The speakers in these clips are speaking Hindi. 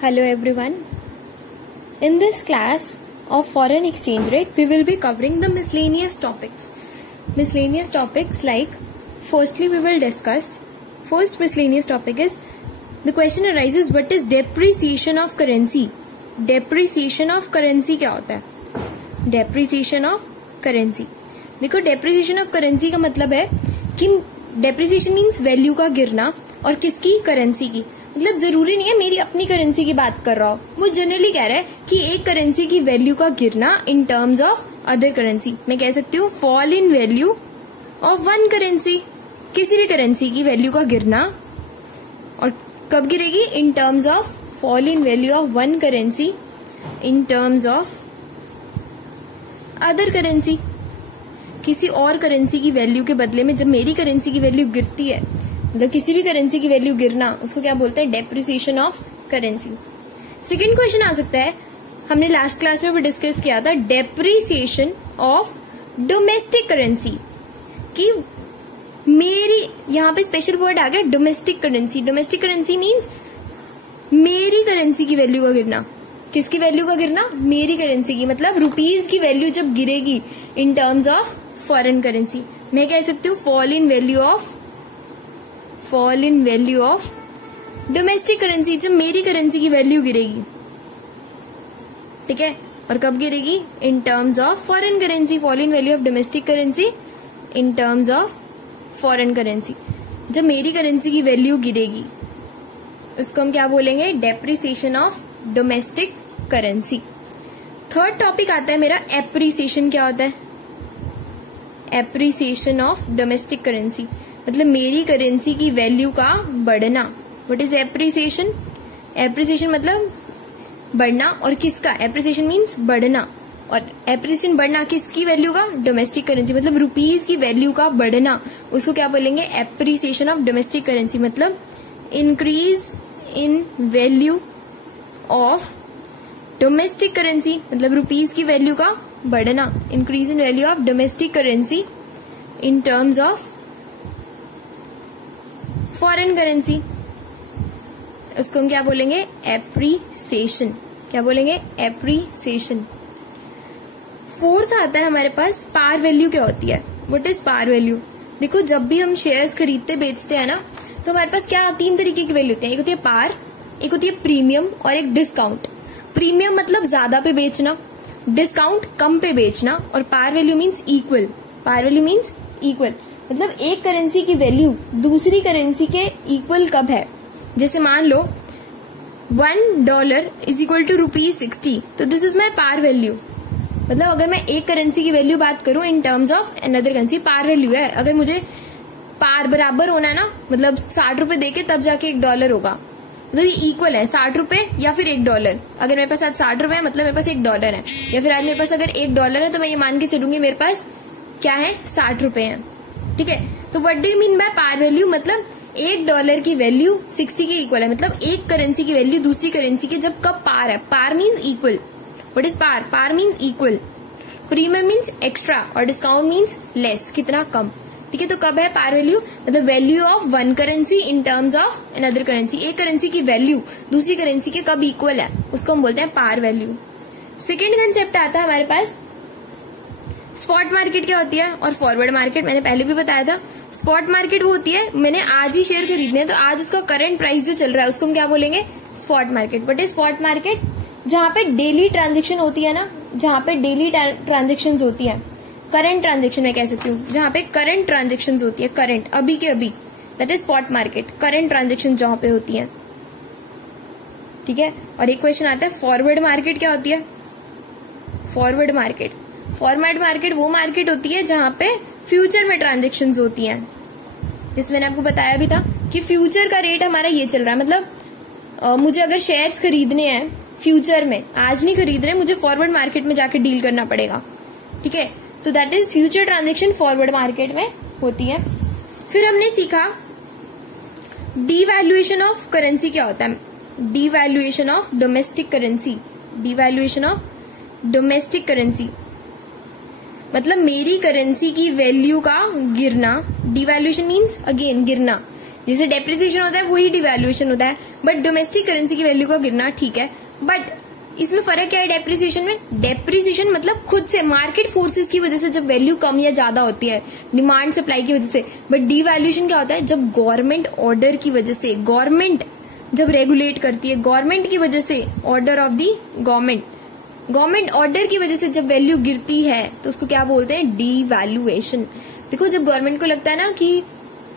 Hello everyone. In this class of foreign exchange rate, we will be covering the miscellaneous topics. Miscellaneous topics like, firstly we will discuss, first miscellaneous topic is, the question arises, what is depreciation of currency? Depreciation of currency क्या होता है? Depreciation of currency. देखो depreciation of currency का मतलब है कि depreciation means value का गिरना, और किसकी? करेंसी की. मतलब जरूरी नहीं है मेरी अपनी करेंसी की बात कर रहा हो, वो जनरली कह रहा है कि एक करेंसी की वैल्यू का गिरना इन टर्म्स ऑफ अदर करेंसी. मैं कह सकती हूँ fall in value of one currency. किसी भी करेंसी की वैल्यू का गिरना, और कब गिरेगी? इन terms of fall in value of one currency in terms of other currency. किसी और करेंसी की वैल्यू के बदले में जब मेरी करेंसी की वैल्यू गिरती है, मतलब किसी भी करेंसी की वैल्यू गिरना, उसको क्या बोलते हैं? Depreciation of currency. Second question आ सकता है, हमने लास्ट क्लास में भी डिस्कस किया था, डेप्रिसिएशन ऑफ डोमेस्टिक करेंसी. कि मेरी, यहाँ पे स्पेशल वर्ड आ गया domestic currency. Domestic currency means मेरी करेंसी की वैल्यू का गिरना. किसकी वैल्यू का गिरना? मेरी करेंसी की. मतलब रुपीज की वैल्यू जब गिरेगी इन टर्म्स ऑफ फॉरेन करेंसी, मैं कह सकती हूँ fall in value of domestic currency. जब मेरी करेंसी की वैल्यू गिरेगी, ठीक है, और कब गिरेगी? इन terms of foreign currency. Fall in value of domestic currency in terms of foreign currency. जब मेरी करेंसी की वैल्यू गिरेगी, उसको हम क्या बोलेंगे? Depreciation of domestic currency. Third topic आता है मेरा एप्रिसिएशन. क्या होता है? Appreciation of domestic currency. मतलब मेरी करेंसी की वैल्यू का बढ़ना. What is appreciation? एप्रिसिएशन मतलब बढ़ना, और किसका? एप्रिसिएशन मीन्स बढ़ना, और एप्रिसिएशन बढ़ना किसकी वैल्यू का? Domestic currency. मतलब रुपीज की वैल्यू का बढ़ना, उसको क्या बोलेंगे? Appreciation of domestic currency. मतलब increase in value of domestic currency. मतलब रुपीज की वैल्यू का बढ़ना, increase in value of domestic currency in terms of foreign currency. उसको हम क्या बोलेंगे? एप्रिसिएशन. क्या बोलेंगे? एप्रिसिएशन. फोर्थ आता है हमारे पास पार वैल्यू. क्या होती है? What is par value? देखो, जब भी हम शेयर्स खरीदते बेचते हैं ना, तो हमारे पास क्या 3 तरीके की वैल्यू होती है. एक होती है पार, एक होती है प्रीमियम, और एक डिस्काउंट. प्रीमियम मतलब ज्यादा पे बेचना, डिस्काउंट कम पे बेचना, और par value means equal. Par value means equal. मतलब एक करेंसी की वैल्यू दूसरी करेंसी के इक्वल कब है? जैसे मान लो $1 इज इक्वल टू ₹60, तो this is my par value. मतलब अगर मैं एक करेंसी की वैल्यू बात करूं in terms of another currency, par value है. अगर मुझे पार बराबर होना है ना, मतलब 60 रुपए देके तब जाके $1 होगा. मतलब ये इक्वल है, 60 रुपए या फिर $1. अगर मेरे पास आज 60 रुपए है, मतलब मेरे पास $1 है. या फिर आज मेरे पास अगर $1 है, तो मैं ये मान के चलूंगी मेरे पास क्या है? 60 रुपए है. ठीक है. तो what do you mean by par value? मतलब $1 की वैल्यू 60 के इक्वल है. मतलब एक करेंसी की वैल्यू दूसरी करेंसी के जब कब पार है. Par means equal. What is par? Par means equal. Premium means extra, और डिस्काउंट मीन्स लेस, कितना? कम. ठीक है. तो कब है पार वैल्यू? मतलब value of one currency in terms of another currency. एक करेंसी की वैल्यू दूसरी करेंसी के कब इक्वल है, उसको हम बोलते हैं पार वैल्यू. सेकेंड कंसेप्ट आता है हमारे पास स्पॉट मार्केट. क्या होती है? और फॉरवर्ड मार्केट. मैंने पहले भी बताया था. स्पॉट मार्केट वो होती है, मैंने आज ही शेयर खरीदने हैं, तो आज उसका करंट प्राइस जो चल रहा है, उसको हम क्या बोलेंगे? Spot market. But spot market जहां पे डेली ट्रांजेक्शन होती है ना, जहां पे डेली ट्रांजेक्शन होती है, करंट ट्रांजेक्शन मैं कह सकती हूँ, जहां पे करंट ट्रांजेक्शन होती है, करंट अभी के अभी, that is spot market. Current transaction जहां पे होती है. ठीक है. और एक क्वेश्चन आता है फॉरवर्ड मार्केट. क्या होती है? Forward market. फॉरवर्ड मार्केट वो मार्केट होती है जहां पे फ्यूचर में ट्रांजेक्शन्स होती हैं. जिसमें मैंने आपको बताया भी था कि फ्यूचर का रेट हमारा ये चल रहा है. मतलब मुझे अगर शेयर्स खरीदने हैं फ्यूचर में, आज नहीं खरीद रहे, मुझे फॉरवर्ड मार्केट में जाके डील करना पड़ेगा. ठीक है. तो that is future transaction forward market में होती है. फिर हमने सीखा डीवैल्यूएशन ऑफ करेंसी. क्या होता है? Devaluation of domestic currency. Devaluation of domestic currency मतलब मेरी करेंसी की वैल्यू का गिरना. डिवैल्यूएशन मीन्स अगेन गिरना. जैसे डेप्रिसिएशन होता है वही डिवैल्यूएशन होता है, बट डोमेस्टिक करेंसी की वैल्यू का गिरना ठीक है, बट इसमें फर्क क्या है डेप्रिसिएशन में? डेप्रिसिएशन मतलब खुद से मार्केट फोर्सेस की वजह से जब वैल्यू कम या ज्यादा होती है, डिमांड सप्लाई की वजह से, बट डिवैल्यूएशन क्या होता है? जब गवर्नमेंट ऑर्डर की वजह से, गवर्नमेंट जब रेगुलेट करती है, गवर्नमेंट की वजह से, order of the government order की वजह से जब वैल्यू गिरती है तो उसको क्या बोलते हैं? डिवैल्यूएशन। देखो जब गवर्नमेंट को लगता है ना कि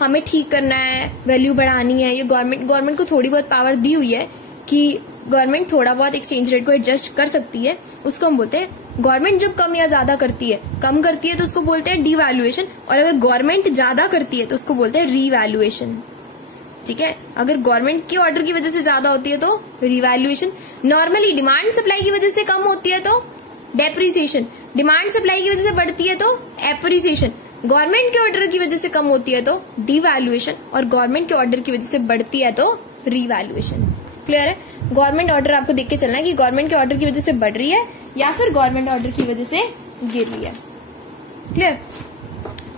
हमें ठीक करना है, वैल्यू बढ़ानी है, ये गवर्नमेंट को थोड़ी बहुत पावर दी हुई है कि गवर्नमेंट थोड़ा बहुत एक्सचेंज रेट को एडजस्ट कर सकती है, उसको हम बोलते हैं गवर्नमेंट जब कम या ज्यादा करती है, कम करती है तो उसको बोलते हैं डिवैल्यूएशन, और अगर गवर्नमेंट ज्यादा करती है तो उसको बोलते हैं रीवैल्यूएशन। ठीक है, अगर गवर्नमेंट की ऑर्डर की वजह से ज्यादा होती है तो रिवैल्यूएशन, नॉर्मली डिमांड सप्लाई की वजह से कम होती है तो डेप्रिसिएशन, डिमांड सप्लाई की वजह से बढ़ती है तो एप्रिसिएशन, गवर्नमेंट के ऑर्डर की वजह से कम होती है तो डिवैल्यूएशन, और गवर्नमेंट के ऑर्डर की वजह से बढ़ती है तो रिवैल्यूएशन। क्लियर है? गवर्नमेंट ऑर्डर आपको देख के चलना है कि गवर्नमेंट के ऑर्डर की वजह से बढ़ रही है या फिर गवर्नमेंट ऑर्डर की वजह से गिर रही है। क्लियर?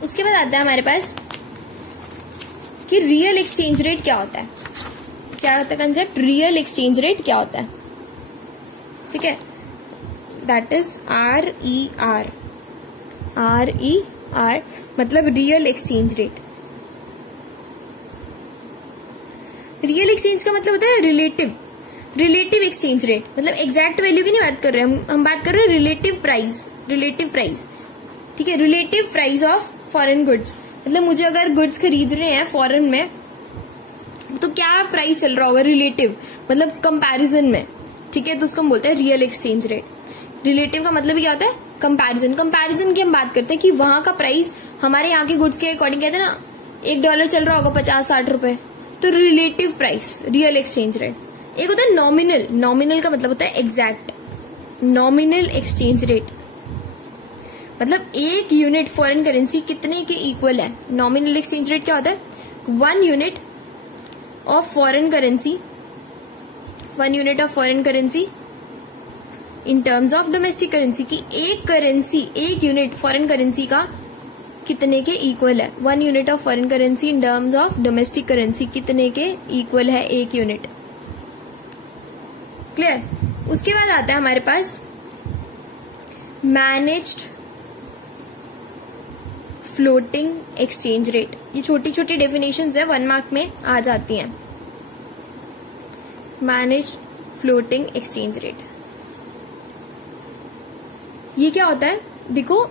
उसके बाद आता है हमारे पास कि रियल एक्सचेंज रेट क्या होता है। क्या होता है कंसेप्ट? रियल एक्सचेंज रेट क्या होता है? ठीक है, दैट इज RER। RER मतलब real exchange rate. Real exchange का मतलब होता है रिलेटिव एक्सचेंज रेट, मतलब एग्जैक्ट वैल्यू की नहीं बात कर रहे हम बात कर रहे हैं रिलेटिव प्राइस। ठीक है, relative price of foreign goods, मतलब मुझे अगर गुड्स खरीद रहे हैं फॉरेन में तो क्या प्राइस चल रहा होगा रिलेटिव, मतलब कंपैरिजन में। ठीक है, तो उसको हम बोलते हैं रियल एक्सचेंज रेट। रिलेटिव का मतलब क्या होता है? कंपैरिजन की हम बात करते हैं कि वहां का प्राइस हमारे यहाँ के गुड्स के अकॉर्डिंग कहते हैं ना, $1 चल रहा होगा 50-60 रुपए, तो relative price, real exchange rate. एक होता है नॉमिनल का मतलब होता है एग्जैक्ट, नॉमिनल एक्सचेंज रेट मतलब एक यूनिट फॉरेन करेंसी कितने के इक्वल है। नॉमिनल एक्सचेंज रेट क्या होता है? 1 unit of foreign currency in terms of domestic currency, की एक यूनिट फॉरेन करेंसी का कितने के इक्वल है। 1 unit of foreign currency in terms of domestic currency कितने के इक्वल है? 1 यूनिट। क्लियर? उसके बाद आता है हमारे पास मैनेज्ड फ्लोटिंग एक्सचेंज रेट। ये छोटी छोटी डेफिनेशंस है, 1 मार्क में आ जाती हैं। मैनेज्ड फ्लोटिंग एक्सचेंज रेट ये क्या होता है? देखो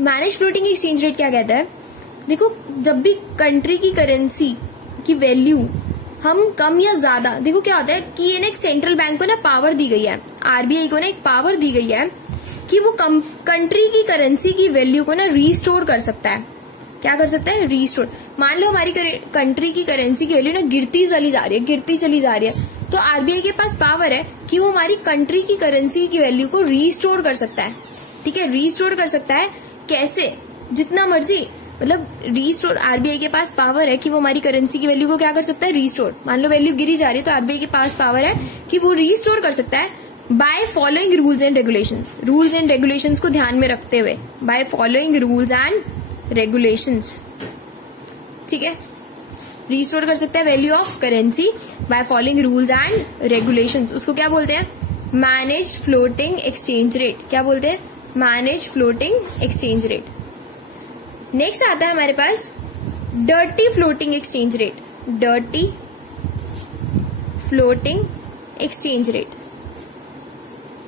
मैनेज फ्लोटिंग एक्सचेंज रेट क्या कहता है? देखो जब भी कंट्री की करेंसी की वैल्यू हम कम या ज्यादा, देखो क्या होता है कि ये ना एक सेंट्रल बैंक को ना पावर दी गई है, RBI को ना एक पावर दी गई है कि वो कंट्री की करेंसी की वैल्यू को ना रीस्टोर कर सकता है। क्या कर सकता है? रीस्टोर। मान लो हमारी कंट्री की करेंसी की वैल्यू ना गिरती चली जा रही है, तो RBI के पास पावर है कि वो हमारी कंट्री की करेंसी की वैल्यू को रीस्टोर कर सकता है। ठीक है, रीस्टोर कर सकता है कैसे? जितना मर्जी, मतलब रीस्टोर, RBI के पास पावर है कि वो हमारी करेंसी की वैल्यू को क्या कर सकता है? रीस्टोर। मान लो वैल्यू गिरी जा रही है तो RBI के पास पावर है कि वो रीस्टोर कर सकता है by following rules and regulations को ध्यान में रखते हुए, by following rules and regulations. ठीक है, रीस्टोर कर सकता है value of currency by following rules and regulations. उसको क्या बोलते हैं? Manage floating exchange rate. क्या बोलते हैं? Manage floating exchange rate. Next आता है हमारे पास dirty floating exchange rate. Dirty floating exchange rate,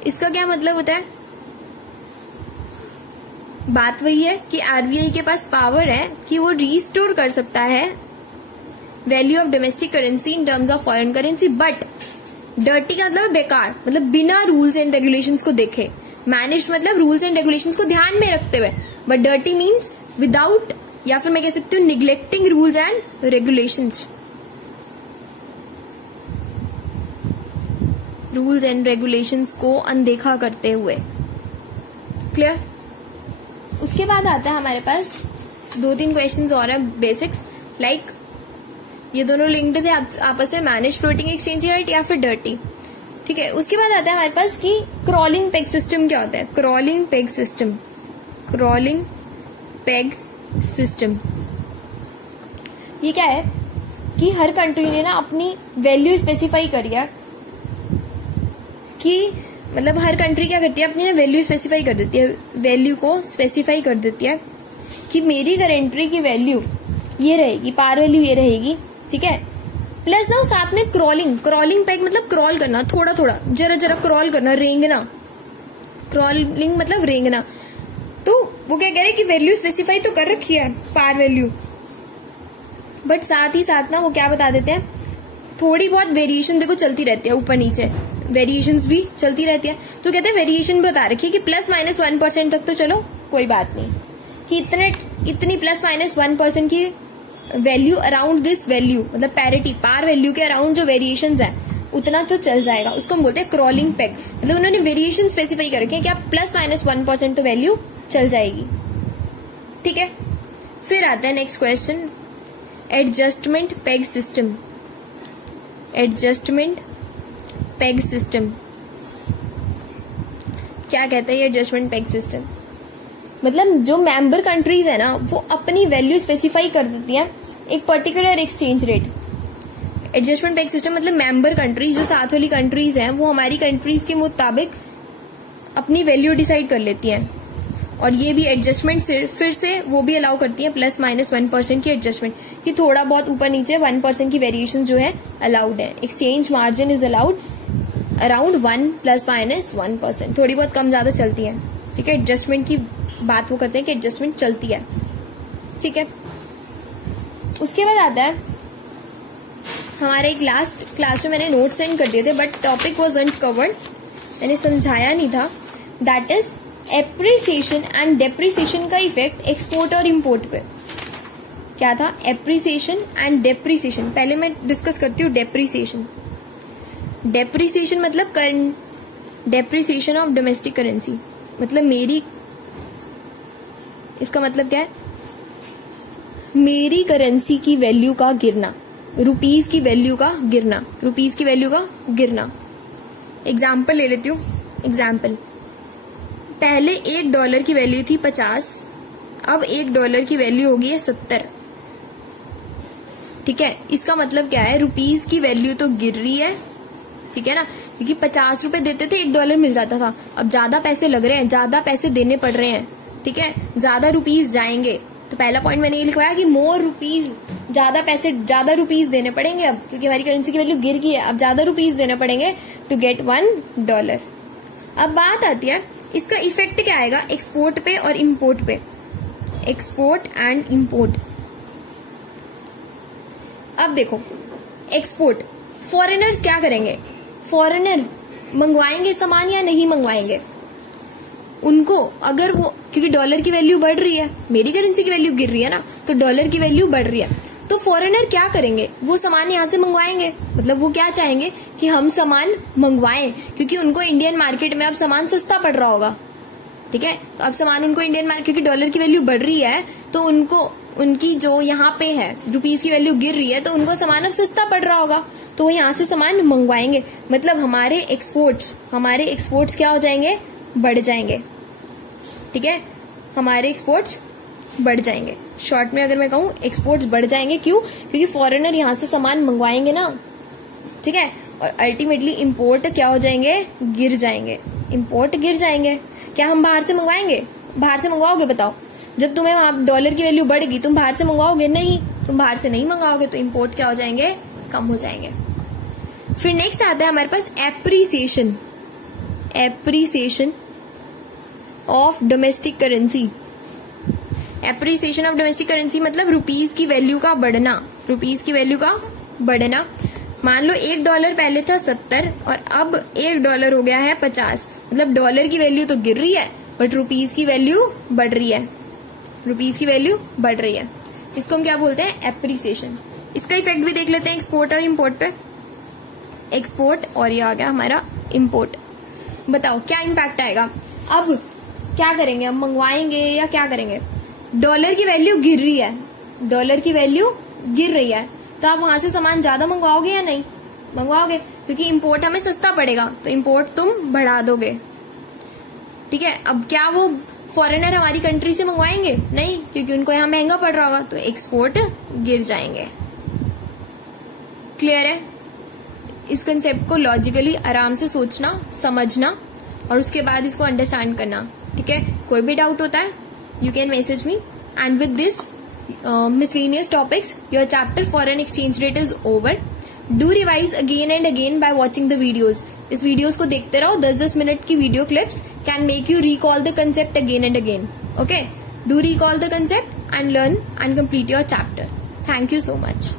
इसका क्या मतलब होता है? बात वही है कि RBI के पास पावर है कि वो रीस्टोर कर सकता है value of domestic currency in terms of foreign currency, but dirty का मतलब बेकार, मतलब बिना रूल्स एंड रेगुलेशंस को देखे। मैनेज्ड मतलब रूल्स एंड रेगुलेशंस को ध्यान में रखते हुए, बट डर्टी मीन्स विदाउट, या फिर मैं कह सकती हूँ neglecting rules and regulations. Rules and regulations को अनदेखा करते हुए। क्लियर? उसके बाद आता है हमारे पास 2-3 क्वेश्चंस और है बेसिक्स, लाइक ये दोनों लिंक्ड थे आपस में, मैनेज फ्लोटिंग एक्सचेंज रेट या फिर डर्टी। ठीक है, उसके बाद आता है हमारे पास कि क्रॉलिंग पेग सिस्टम क्या होता है? क्रॉलिंग पेग सिस्टम ये क्या है कि हर कंट्री ने ना अपनी वैल्यू स्पेसिफाई करी है, कि मतलब हर कंट्री क्या करती है, अपनी ना वैल्यू स्पेसिफाई कर देती है, वैल्यू को स्पेसिफाई कर देती है कि मेरी कंट्री की वैल्यू ये रहेगी, पार वैल्यू ये रहेगी, ठीक है। प्लस ना साथ में क्रॉलिंग पेग मतलब क्रॉल करना, थोड़ा थोड़ा जरा जरा क्रॉल करना, रेंगना, क्रॉलिंग मतलब रेंगना। तो वो क्या कह रहे हैं कि वैल्यू स्पेसिफाई तो कर रखी है, पार वैल्यू, बट साथ ही साथ ना वो क्या बता देते हैं, थोड़ी बहुत वेरिएशन देखो चलती रहती है, ऊपर नीचे वेरिएशंस भी चलती रहती है। तो कहते हैं वेरिएशन भी बता रखी है कि +-1% तक तो चलो कोई बात नहीं, कि इतनी +-1% की वैल्यू अराउंड दिस वैल्यू, मतलब पैरिटी, पार वैल्यू के अराउंड जो वेरिएशंस है उतना तो चल जाएगा, उसको हम बोलते हैं क्रॉलिंग पेग। मतलब उन्होंने वेरिएशन स्पेसिफाई कर रखे हैं कि आप +-1% तो वैल्यू चल जाएगी, ठीक है। फिर आता है next question, adjustment peg system. Adjustment peg system क्या कहता है ये एडजस्टमेंट पेग सिस्टम? मतलब जो मेंबर कंट्रीज है ना वो अपनी वैल्यू स्पेसिफाई कर देती हैं एक particular exchange rate. Adjustment peg system मतलब मेंबर कंट्रीज, जो साथ वाली कंट्रीज हैं, वो हमारी कंट्रीज के मुताबिक अपनी वैल्यू डिसाइड कर लेती हैं, और ये भी एडजस्टमेंट फिर से वो भी अलाउ करती है +-1% की एडजस्टमेंट, कि थोड़ा बहुत ऊपर नीचे 1% की वेरिएशन जो है अलाउड है। Exchange margin is allowed around 1 +-1%, थोड़ी बहुत कम ज्यादा चलती है, ठीक है। एडजस्टमेंट की बात वो करते हैं कि एडजस्टमेंट चलती है, ठीक है। उसके बाद आता है हमारे एक लास्ट क्लास में मैंने नोट सेंड कर दिए थे, बट टॉपिक वाज़न्ट कवर्ड, मैंने समझाया नहीं था। That is appreciation and depreciation का इफेक्ट एक्सपोर्ट और इम्पोर्ट पे। क्या था? Appreciation and depreciation. पहले मैं डिस्कस करती हूँ डेप्रिसिएशन। डेप्रिसिएशन मतलब डेप्रिसिएशन ऑफ डोमेस्टिक करेंसी, मतलब इसका मतलब क्या है? मेरी करेंसी की वैल्यू का गिरना, रुपीज की वैल्यू का गिरना, रुपीज की वैल्यू का गिरना। एग्जाम्पल ले लेती हूँ। एग्जाम्पल, पहले $1 की वैल्यू थी 50, अब $1 की वैल्यू होगी है 70, ठीक है। इसका मतलब क्या है? रुपीज की वैल्यू तो गिर रही है, ठीक है ना, क्योंकि 50 रुपए देते थे $1 मिल जाता था, अब ज्यादा पैसे लग रहे हैं, ज्यादा पैसे देने पड़ रहे हैं, ठीक है, ज्यादा रुपीज जाएंगे। तो पहला पॉइंट मैंने ये लिखवाया कि मोर रुपीज, ज्यादा रुपीज देने पड़ेंगे अब, क्योंकि हमारी करेंसी की वैल्यू गिर गई है, अब ज्यादा रुपीज देने पड़ेंगे टू गेट $1। अब बात आती है इसका इफेक्ट क्या आएगा एक्सपोर्ट पे और इम्पोर्ट पे। Export and import. अब देखो एक्सपोर्ट, फॉरेनर्स क्या करेंगे? फॉरेनर मंगवाएंगे सामान या नहीं मंगवाएंगे? उनको अगर वो, क्योंकि डॉलर की वैल्यू बढ़ रही है, मेरी करेंसी की वैल्यू गिर रही है ना, तो डॉलर की वैल्यू बढ़ रही है, तो फॉरेनर क्या करेंगे? वो सामान यहाँ से मंगवाएंगे, मतलब वो क्या चाहेंगे कि हम सामान मंगवाएं, क्योंकि उनको इंडियन मार्केट में अब सामान सस्ता पड़ रहा होगा, ठीक है। तो अब सामान उनको इंडियन मार्केट, क्योंकि डॉलर की वैल्यू बढ़ रही है, तो उनको, उनकी जो यहाँ पे है रुपीज की वैल्यू गिर रही है, तो उनको सामान अब सस्ता पड़ रहा होगा, तो वो यहाँ से सामान मंगवाएंगे। मतलब हमारे एक्सपोर्ट्स क्या हो जाएंगे? बढ़ जाएंगे, ठीक है, हमारे एक्सपोर्ट्स बढ़ जाएंगे। शॉर्ट में अगर मैं कहूँ, एक्सपोर्ट्स बढ़ जाएंगे। क्यों? क्योंकि फॉरेनर यहाँ से सामान मंगवाएंगे ना, ठीक है, और अल्टीमेटली इम्पोर्ट क्या हो जाएंगे? गिर जाएंगे। इम्पोर्ट गिर जाएंगे। क्या हम बाहर से मंगवाएंगे? बाहर से मंगवाओगे? बताओ, जब तुम्हें वहां डॉलर की वैल्यू बढ़ेगी, तुम बाहर से मंगवाओगे? नहीं, तुम बाहर से नहीं मंगवाओगे, तो इम्पोर्ट क्या हो जाएंगे? कम हो जाएंगे। फिर नेक्स्ट आता है हमारे पास appreciation. Appreciation of domestic currency. Appreciation of domestic currency मतलब रुपीज की वैल्यू का बढ़ना। रुपीज की वैल्यू का बढ़ना। मान लो $1 पहले था 70 और अब $1 हो गया है 50। मतलब डॉलर की वैल्यू तो गिर रही है, बट रुपीज की वैल्यू बढ़ रही है। रुपीज की वैल्यू बढ़ रही है, इसको हम क्या बोलते हैं? एप्रिसिएशन। इसका इफेक्ट भी देख लेते हैं एक्सपोर्ट और इम्पोर्ट पे। एक्सपोर्ट और ये आ गया हमारा इम्पोर्ट। बताओ क्या इम्पैक्ट आएगा? अब क्या करेंगे? हम मंगवाएंगे या क्या करेंगे? डॉलर की वैल्यू गिर रही है, डॉलर की वैल्यू गिर रही है, तो आप वहां से सामान ज्यादा मंगवाओगे या नहीं मंगवाओगे? क्योंकि इम्पोर्ट हमें सस्ता पड़ेगा, तो इम्पोर्ट तुम बढ़ा दोगे, ठीक है। अब क्या वो फॉरेनर हमारी कंट्री से मंगवाएंगे? नहीं, क्योंकि उनको यहाँ महंगा पड़ रहा होगा, तो एक्सपोर्ट गिर जाएंगे। क्लियर है? इस कंसेप्ट को लॉजिकली आराम से सोचना, समझना और उसके बाद इसको अंडरस्टैंड करना, ठीक है? कोई भी डाउट होता है you can message me, and with this miscellaneous topics your chapter foreign exchange rate is over. Do revise again and again by watching the videos. इस वीडियोस को देखते रहो, 10-10 मिनट की video clips can make you recall the concept again and again. Okay, do recall the concept and learn and complete your chapter. Thank you so much.